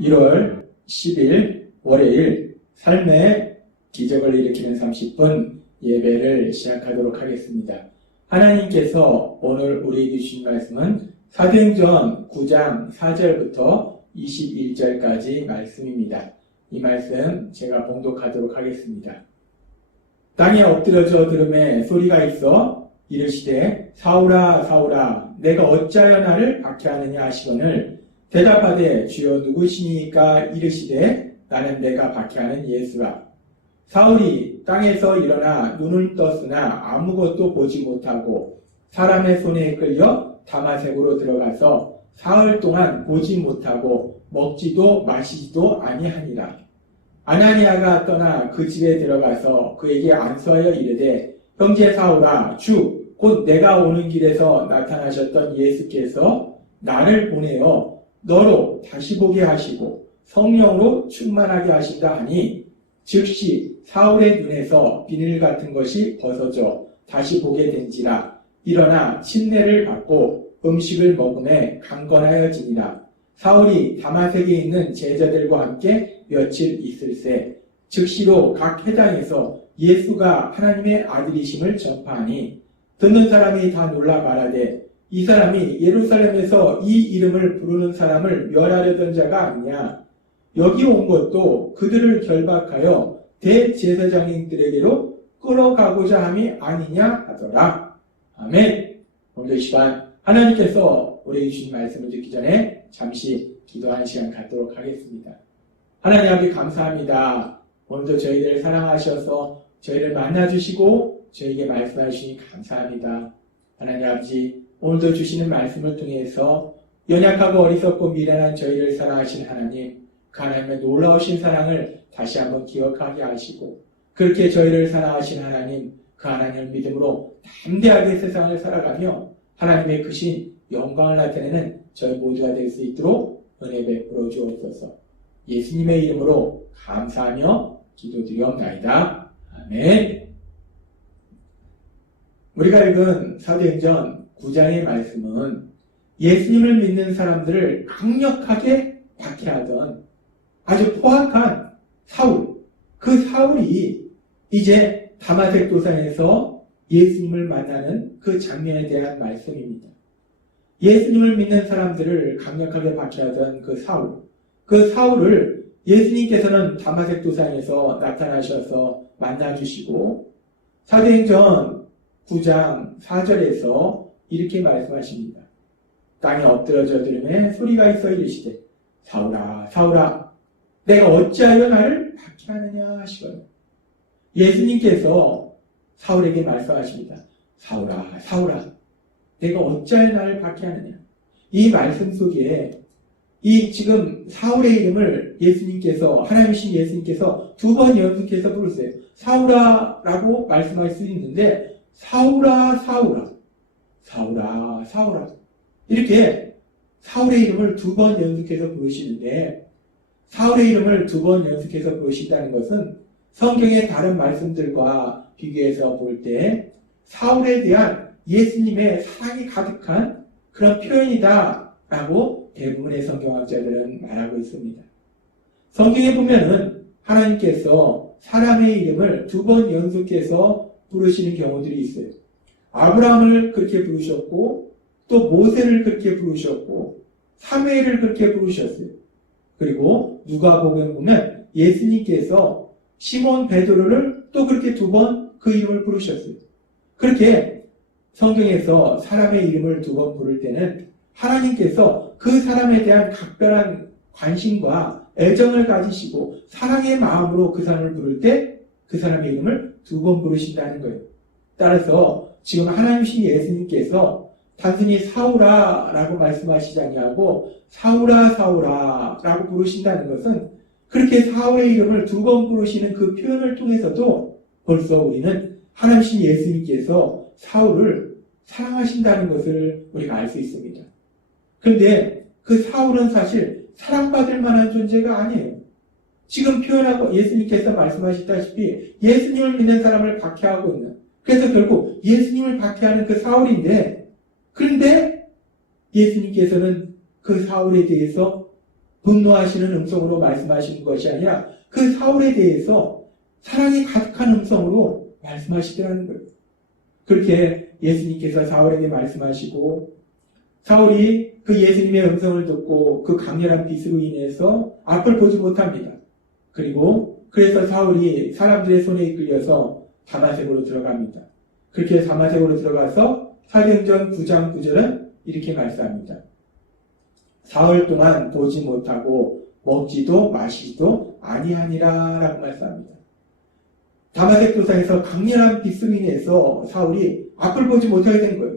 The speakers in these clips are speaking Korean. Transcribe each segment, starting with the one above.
1월 10일 월요일 삶의 기적을 일으키는 30분 예배를 시작하도록 하겠습니다. 하나님께서 오늘 우리에게 주신 말씀은 사도행전 9장 4절부터 21절까지 말씀입니다. 이 말씀 제가 봉독하도록 하겠습니다. 땅에 엎드려져 들음에 소리가 있어 이르시되 사울아 사울아 내가 어찌하여 나를 박해하느냐 하시거늘 대답하되 주여 누구시니까 이르시되 나는 내가 박해하는 예수라. 사울이 땅에서 일어나 눈을 떴으나 아무것도 보지 못하고 사람의 손에 끌려 다마색으로 들어가서 사흘 동안 보지 못하고 먹지도 마시지도 아니하니라. 아나니아가 떠나 그 집에 들어가서 그에게 안수하여 이르되 형제 사울아 주 곧 내가 오는 길에서 나타나셨던 예수께서 나를 보내어 너로 다시 보게 하시고 성령으로 충만하게 하신다 하니 즉시 사울의 눈에서 비늘 같은 것이 벗어져 다시 보게 된지라. 일어나 침례를 받고 음식을 먹음에 강건하여지니라. 사울이 다마색에 있는 제자들과 함께 며칠 있을새 즉시로 각 회당에서 예수가 하나님의 아들이심을 전파하니 듣는 사람이 다 놀라 말하되 이 사람이 예루살렘에서 이 이름을 부르는 사람을 멸하려던 자가 아니냐. 여기 온 것도 그들을 결박하여 대제사장님들에게로 끌어가고자 함이 아니냐 하더라. 아멘. 오늘 이 시간 하나님께서 우리에게 주신 말씀을 듣기 전에 잠시 기도하는 시간 갖도록 하겠습니다. 하나님 아버지 감사합니다. 오늘도 저희들을 사랑하셔서 저희를 만나주시고 저에게 말씀하시니 감사합니다. 하나님 아버지 오늘도 주시는 말씀을 통해서 연약하고 어리석고 미련한 저희를 사랑하신 하나님, 그 하나님의 놀라우신 사랑을 다시 한번 기억하게 하시고 그렇게 저희를 사랑하신 하나님, 그 하나님을 믿음으로 담대하게 세상을 살아가며 하나님의 크신 영광을 나타내는 저희 모두가 될 수 있도록 은혜 베풀어 주옵소서. 예수님의 이름으로 감사하며 기도드리옵나이다. 아멘. 우리가 읽은 사도행전 9장의 말씀은 예수님을 믿는 사람들을 강력하게 박해하던 아주 포악한 사울, 그 사울이 이제 다마색 도상에서 예수님을 만나는 그 장면에 대한 말씀입니다. 예수님을 믿는 사람들을 강력하게 박해하던 그 사울을 예수님께서는 다마색 도상에서 나타나셔서 만나주시고 사도행전 9장 4절에서 이렇게 말씀하십니다. 땅에 엎드려져 들음에 소리가 있어 이르시되 사울아 사울아 내가 어찌하여 나를 박해하느냐 하시거늘. 예수님께서 사울에게 말씀하십니다. 사울아 사울아 내가 어찌하여 나를 박해하느냐. 이 말씀 속에 이 지금 사울의 이름을 예수님께서 하나님이신 예수님께서 두 번 연속해서 부르세요. 사울아 라고 말씀할 수 있는데 사울아 사울아 사울아 사울아 이렇게 사울의 이름을 두 번 연속해서 부르시는데 사울의 이름을 두 번 연속해서 부르신다는 것은 성경의 다른 말씀들과 비교해서 볼 때 사울에 대한 예수님의 사랑이 가득한 그런 표현이다 라고 대부분의 성경학자들은 말하고 있습니다. 성경에 보면은 하나님께서 사람의 이름을 두 번 연속해서 부르시는 경우들이 있어요. 아브라함을 그렇게 부르셨고 또 모세를 그렇게 부르셨고 사무엘을 그렇게 부르셨어요. 그리고 누가복음에 보면 예수님께서 시몬 베드로를 또 그렇게 두 번 그 이름을 부르셨어요. 그렇게 성경에서 사람의 이름을 두 번 부를 때는 하나님께서 그 사람에 대한 각별한 관심과 애정을 가지시고 사랑의 마음으로 그 사람을 부를 때 그 사람의 이름을 두 번 부르신다는 거예요. 따라서 지금 하나님이신 예수님께서 단순히 사울아 라고 말씀하시지 아니하고 사울아 사울아 라고 부르신다는 것은 그렇게 사울의 이름을 두 번 부르시는 그 표현을 통해서도 벌써 우리는 하나님이신 예수님께서 사울을 사랑하신다는 것을 우리가 알 수 있습니다. 그런데 그 사울은 사실 사랑받을 만한 존재가 아니에요. 지금 표현하고 예수님께서 말씀하셨다시피 예수님을 믿는 사람을 박해하고 있는, 그래서 결국 예수님을 박해하는 그 사울인데, 그런데 예수님께서는 그 사울에 대해서 분노하시는 음성으로 말씀하시는 것이 아니라 그 사울에 대해서 사랑이 가득한 음성으로 말씀하시더라는 거예요. 그렇게 예수님께서 사울에게 말씀하시고 사울이 그 예수님의 음성을 듣고 그 강렬한 빛으로 인해서 앞을 보지 못합니다. 그래서 사울이 사람들의 손에 이끌려서 다마색으로 들어갑니다. 그렇게 다마색으로 들어가서 사도행전 9장 9절은 이렇게 말씀합니다. 사흘 동안 보지 못하고 먹지도 마시지도 아니하니라 라고 말씀합니다. 다마색 도상에서 강렬한 빛으로 인해서 사울이 앞을 보지 못하게 된 거예요.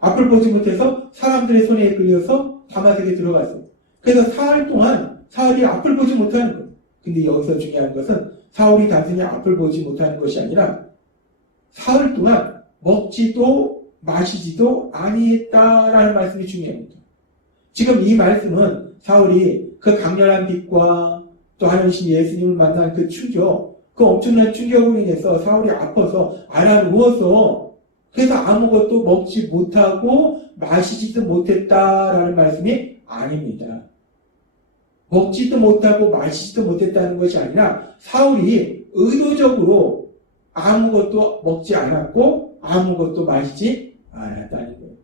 앞을 보지 못해서 사람들의 손에 이끌려서 다마색에 들어갔어요. 그래서 사흘 동안 사울이 앞을 보지 못하는 거예요. 근데 여기서 중요한 것은 사울이 단순히 앞을 보지 못하는 것이 아니라 사흘 동안 먹지도 마시지도 아니했다라는 말씀이 중요합니다. 지금 이 말씀은 사울이 그 강렬한 빛과 또 하나님 예수님을 만난 그 충격, 그 엄청난 충격으로 인해서 사울이 아파서 알아 누워서 그래서 아무것도 먹지 못하고 마시지도 못했다라는 말씀이 아닙니다. 먹지도 못하고 마시지도 못했다는 것이 아니라 사울이 의도적으로 아무것도 먹지 않았고 아무것도 마시지 않았다는 거예요.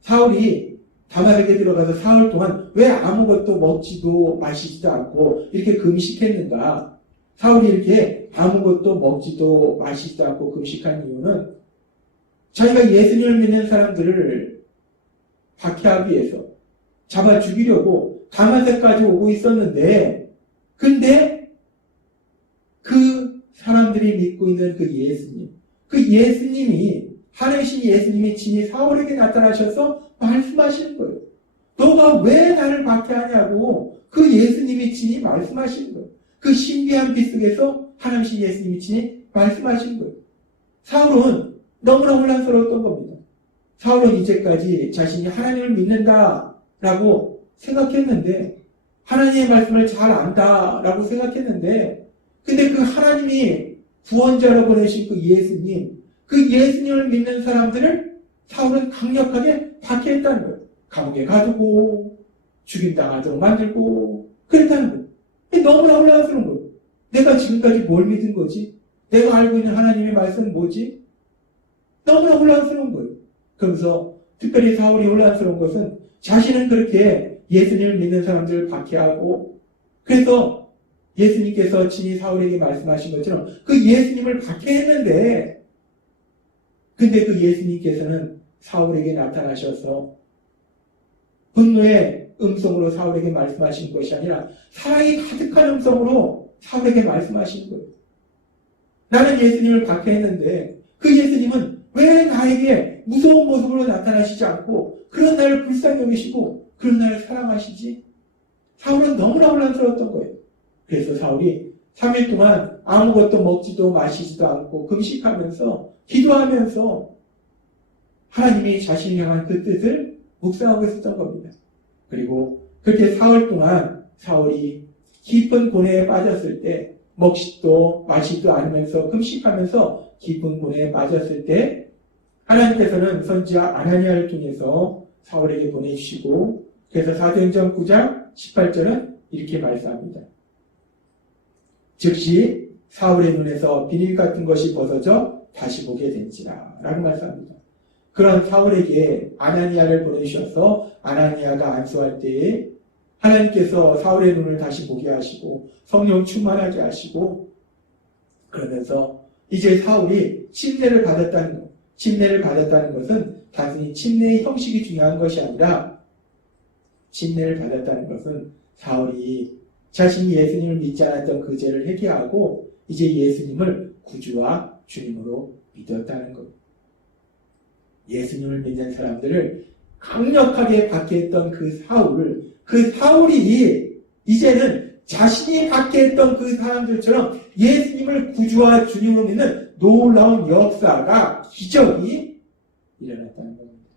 사울이 다마색에 들어가서 사흘 동안 왜 아무것도 먹지도 마시지도 않고 이렇게 금식했는가? 사울이 이렇게 아무것도 먹지도 마시지도 않고 금식한 이유는 자기가 예수님을 믿는 사람들을 박해하기 위해서 잡아 죽이려고 다마색까지 오고 있었는데 근데 그 사람들이 믿고 있는 그 예수님이 하나님 예수님이 친히 사울에게 나타나셔서 말씀하시는 거예요. 너가 왜 나를 박해하냐고 그 예수님이 친히 말씀하시는 거예요. 그 신비한 빛 속에서 하나님 예수님이 친히 말씀하시는 거예요. 사울은 너무나 혼란스러웠던 겁니다. 사울은 이제까지 자신이 하나님을 믿는다라고 생각했는데 하나님의 말씀을 잘 안다라고 생각했는데 근데 그 하나님이 구원자로 보내신 그 예수님을 믿는 사람들을 사울은 강력하게 박해했다는 거예요. 감옥에 가두고 죽임당하도록 만들고 그랬다는 거예요. 너무나 혼란스러운 거예요. 내가 지금까지 뭘 믿은 거지? 내가 알고 있는 하나님의 말씀은 뭐지? 너무나 혼란스러운 거예요. 그러면서 특별히 사울이 혼란스러운 것은 자신은 그렇게 예수님을 믿는 사람들을 박해하고 그래서 예수님께서 친히 사울에게 말씀하신 것처럼 그 예수님을 박해했는데 근데 그 예수님께서는 사울에게 나타나셔서 분노의 음성으로 사울에게 말씀하신 것이 아니라 사랑이 가득한 음성으로 사울에게 말씀하신 거예요. 나는 예수님을 박해했는데 그 예수님은 왜 나에게 무서운 모습으로 나타나시지 않고 그런 나를 불쌍히 여기시고 그런 나를 사랑하시지? 사울은 너무나 혼란스러웠던 거예요. 그래서 사울이 3일 동안 아무것도 먹지도 마시지도 않고 금식하면서 기도하면서 하나님이 자신을 향한 그 뜻을 묵상하고 있었던 겁니다. 그리고 그렇게 사흘 동안 사울이 깊은 고뇌에 빠졌을 때 먹지도 마시지도 않으면서 금식하면서 깊은 고뇌에 빠졌을 때 하나님께서는 선지자 아나니아를 통해서 사울에게 보내주시고 그래서 사도행전 9장 18절은 이렇게 말씀합니다. 즉시 사울의 눈에서 비닐 같은 것이 벗어져 다시 보게 된지라 라고 말씀합니다. 그런 사울에게 아나니아를 보내주셔서 아나니아가 안수할 때에 하나님께서 사울의 눈을 다시 보게 하시고 성령 충만하게 하시고 그러면서 이제 사울이 침례를 받았다는 것은 단순히 침례의 형식이 중요한 것이 아니라 침례를 받았다는 것은 사울이 자신이 예수님을 믿지 않았던 그 죄를 회개하고 이제 예수님을 구주와 주님으로 믿었다는 것. 예수님을 믿는 사람들을 강력하게 박해했던 그 사울이 이제는 자신이 박해했던 그 사람들처럼 예수님을 구주와 주님으로 믿는 놀라운 역사가 기적이 일어났다는 겁니다.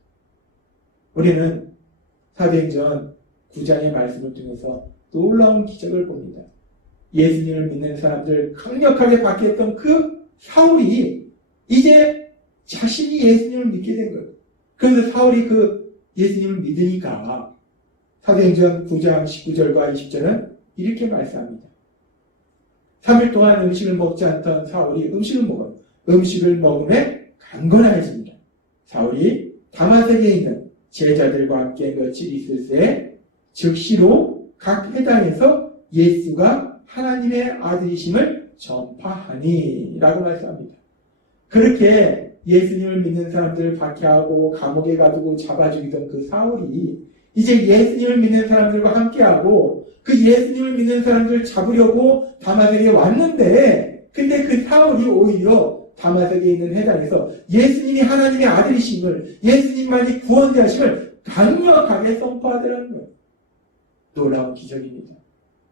우리는 사도행전 9장의 말씀을 통해서 놀라운 기적을 봅니다. 예수님을 믿는 사람들 강력하게 박해했던 그 사울이 이제 자신이 예수님을 믿게 된 거예요. 그래서 사울이 그 예수님을 믿으니까 사도행전 9장 19절과 20절은 이렇게 말씀합니다. 3일 동안 음식을 먹지 않던 사울이 음식을 먹어요. 음식을 먹음에 강건하여집니다. 사울이 다마섹에 있는 제자들과 함께 며칠 있을 때 즉시로 각 회당에서 예수가 하나님의 아들이심을 전파하니 라고 말씀합니다. 그렇게 예수님을 믿는 사람들을 박해하고 감옥에 가두고 잡아 죽이던 그 사울이 이제 예수님을 믿는 사람들과 함께하고 그 예수님을 믿는 사람들을 잡으려고 다마섹에 왔는데, 근데 그 사울이 오히려 다마섹에 있는 회당에서 예수님이 하나님의 아들이심을, 예수님만이 구원자심을 강력하게 선포하더라는 거예요. 놀라운 기적입니다.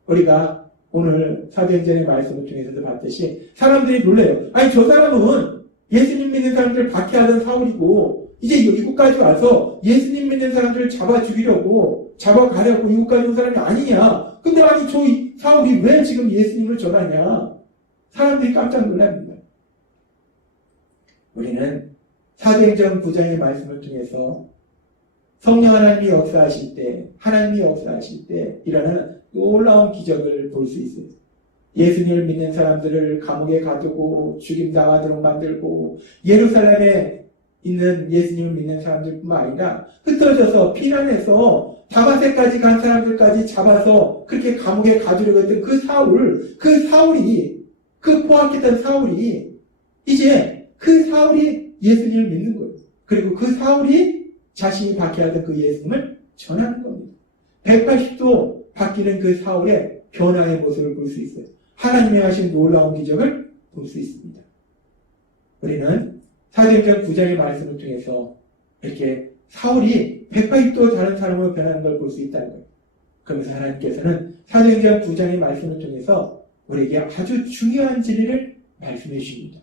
우리가 오늘 사도행전의 말씀을 통해서도 봤듯이 사람들이 놀래요. 아니, 저 사람은 예수님 믿는 사람들을 박해하던 사울이고 이제 이곳까지 와서 예수님 믿는 사람들을 잡아 죽이려고, 잡아가려고 이곳까지 온 사람이 아니냐. 근데 아니, 저 사울이 왜 지금 예수님을 전하냐. 사람들이 깜짝 놀랍니다. 우리는 사도행전 9장의 말씀을 통해서 성령 하나님이 역사하실 때, 하나님이 역사하실 때 일어나는 놀라운 기적을 볼 수 있어요. 예수님을 믿는 사람들을 감옥에 가두고 죽임당하도록 만들고, 예루살렘에 있는 예수님을 믿는 사람들뿐만 아니라 흩어져서 피난해서 다마섹까지 간 사람들까지 잡아서 그렇게 감옥에 가두려고 했던 그 사울이, 그 포악했던 사울이, 이제 그 사울이 예수님을 믿는 거예요. 그리고 그 사울이 자신이 박해하던 그 예수님을 전하는 겁니다. 180도 바뀌는 그 사울의 변화의 모습을 볼 수 있어요. 하나님이 하신 놀라운 기적을 볼 수 있습니다. 우리는 사도행전 9장의 말씀을 통해서 이렇게 사울이 180도 다른 사람으로 변하는 걸 볼 수 있다는 거예요. 그러면서 하나님께서는 사도행전 9장의 말씀을 통해서 우리에게 아주 중요한 진리를 말씀해 주십니다.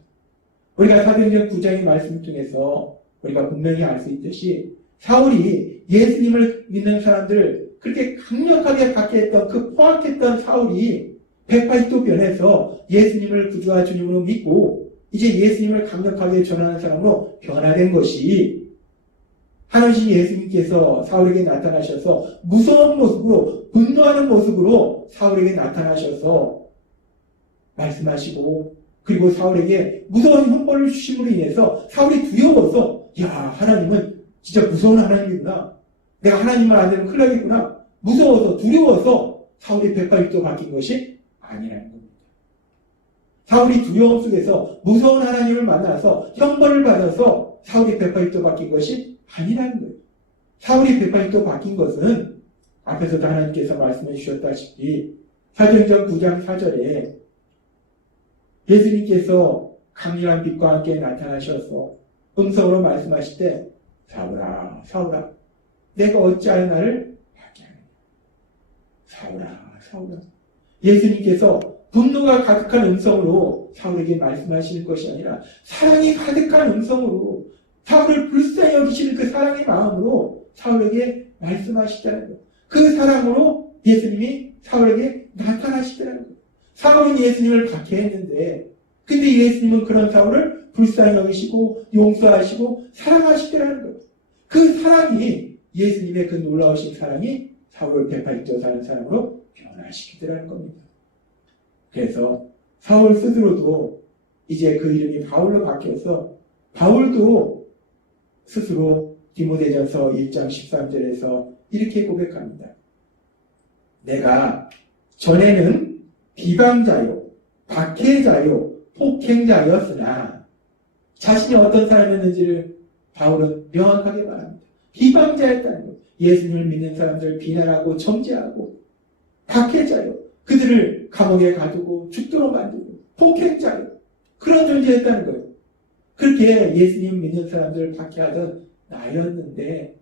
우리가 사도행전 9장의 말씀을 통해서 우리가 분명히 알 수 있듯이 사울이 예수님을 믿는 사람들을 그렇게 강력하게 박해했던 그 포악했던 사울이 180도 변해서 예수님을 구주와 주님으로 믿고 이제 예수님을 강력하게 전하는 사람으로 변화된 것이, 하나님 예수님께서 사울에게 나타나셔서 무서운 모습으로, 분노하는 모습으로 사울에게 나타나셔서 말씀하시고, 그리고 사울에게 무서운 형벌을 주심으로 인해서 사울이 두려워서, 야, 하나님은 진짜 무서운 하나님이구나, 내가 하나님을 안 되면 큰일 나겠구나, 무서워서 두려워서 사울이 180도 바뀐 것이 아니라는 겁니다. 사울이 두려움 속에서 무서운 하나님을 만나서 형벌을 받아서 사울이 180도 바뀐 것이 아니라는 거예요. 사울이 180도 바뀐 것은 앞에서도 하나님께서 말씀해 주셨다시피 사도행전 9장 4절에 예수님께서 강렬한 빛과 함께 나타나셔서 음성으로 말씀하실 때, 사울아, 사울아, 내가 어찌하여 나를 박해하느냐. 사울아, 사울아. 예수님께서 분노가 가득한 음성으로 사울에게 말씀하시는 것이 아니라 사랑이 가득한 음성으로, 사울을 불쌍히 여기시는 그 사랑의 마음으로 사울에게 말씀하시다는 거예요. 그 사랑으로 예수님이 사울에게 나타나시더라는 거예요. 사울은 예수님을 박해했는데, 근데 예수님은 그런 사울을 불쌍히 여기시고 용서하시고 사랑하시더라는 거예요. 그 사랑이, 예수님의 그 놀라우신 사랑이 사울을 180도 사는 사람으로 변화시키더라는 겁니다. 그래서 사울 스스로도 이제 그 이름이 바울로 바뀌어서 바울도 스스로 디모데전서 1장 13절에서 이렇게 고백합니다. 내가 전에는 비방자요, 박해자요, 폭행자였으나, 자신이 어떤 사람이었는지를 바울은 명확하게 말합니다. 비방자였다는 거예요. 예수님을 믿는 사람들을 비난하고 정죄하고, 박해자요, 그들을 감옥에 가두고 죽도록 만들고, 폭행자요, 그런 존재였다는 거예요. 그렇게 예수님 믿는 사람들을 박해하던 나였는데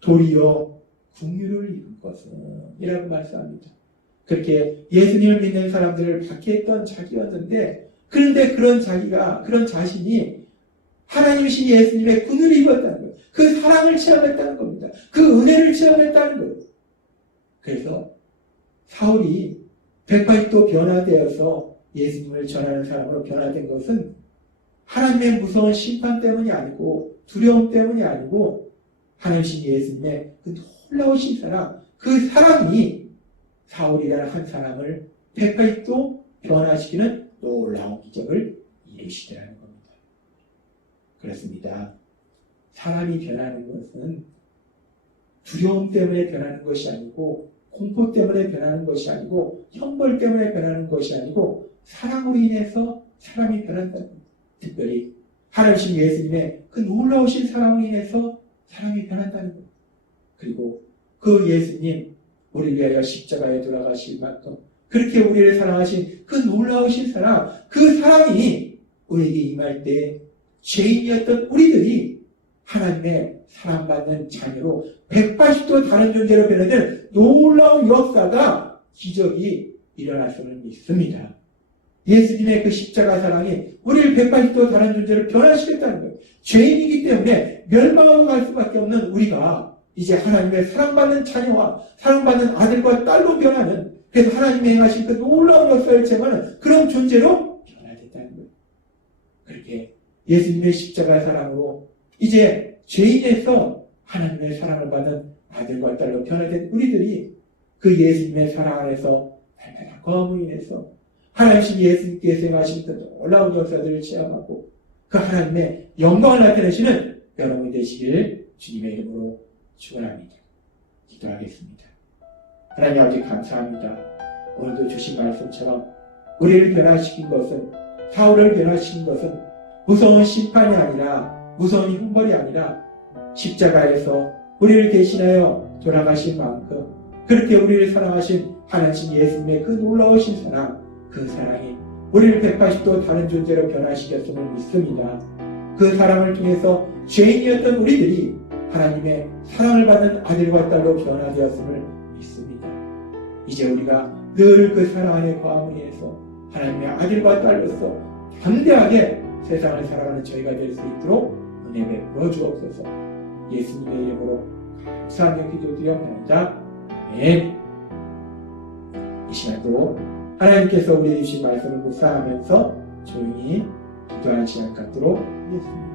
도리어 긍휼을 입은 것은 이라고 말씀합니다. 그렇게 예수님을 믿는 사람들을 박해했던 자기였는데, 그런데 그런 자기가, 그런 자신이 하나님이신 예수님의 긍휼을 입었다는 거예요. 그 사랑을 체험했다는 겁니다. 그 은혜를 체험했다는 거예요. 그래서 사울이 180도 변화되어서 예수님을 전하는 사람으로 변화된 것은 하나님의 무서운 심판 때문이 아니고, 두려움 때문이 아니고, 하나님 예수님의 그 놀라우신 사랑, 그 사랑이 사울이라는 한 사람을 180도 변화시키는 놀라운 기적을 이루시더라는 겁니다. 그렇습니다. 사람이 변하는 것은 두려움 때문에 변하는 것이 아니고, 공포 때문에 변하는 것이 아니고, 형벌 때문에 변하는 것이 아니고, 사랑으로 인해서 사람이 변한다는 겁니다. 특별히 하나님 예수님의 그 놀라우신 사랑으로 인해서 사람이 변한다는 겁니다. 그리고 그 예수님, 우리 위하여 십자가에 돌아가실 만큼 그렇게 우리를 사랑하신 그 놀라우신 사랑, 그 사랑이 우리에게 임할 때 죄인이었던 우리들이 하나님의 사랑받는 자녀로 180도 다른 존재로 변화된 놀라운 역사가, 기적이 일어났음을 믿습니다. 예수님의 그 십자가 사랑이 우리를 180도 다른 존재로 변화시켰다는 거예요. 죄인이기 때문에 멸망하고 갈 수밖에 없는 우리가 이제 하나님의 사랑받는 자녀와 사랑받는 아들과 딸로 변하는, 그래서 하나님의 행하신 그 놀라운 역사를 체험하는 그런 존재로 변화됐다는 거예요. 그렇게 예수님의 십자가 사랑으로 이제 죄인에서 하나님의 사랑을 받는 아들과 딸로 변화된 우리들이 그 예수님의 사랑 안에서 날마다 거함으로 인해서 하나님 예수님께서 행하신 그 놀라운 역사들을 체험하고 그 하나님의 영광을 나타내시는 여러분 되시길 주님의 이름으로 축원합니다. 기도하겠습니다. 하나님 아버지 감사합니다. 오늘도 주신 말씀처럼 우리를 변화시킨 것은, 사울을 변화시킨 것은 무서운 심판이 아니라, 무서운 형벌이 아니라 십자가에서 우리를 대신하여 돌아가신 만큼 그렇게 우리를 사랑하신 하나님 예수님의 그 놀라우신 사랑, 그 사랑이 우리를 180도 다른 존재로 변화시켰음을 믿습니다. 그 사랑을 통해서 죄인이었던 우리들이 하나님의 사랑을 받는 아들과 딸로 변화되었음을 믿습니다. 이제 우리가 늘 그 사랑 안에 거함을 위해서 하나님의 아들과 딸로서 담대하게 세상을 살아가는 저희가 될 수 있도록 은혜 베풀어 주옵소서. 예수님의 이름으로 감사하며 기도드리옵나이다. 아멘. 이 시간도 하나님께서 우리에게 주신 말씀을 묵상하면서 조용히 기도하는 시간 갖도록 하겠습니다.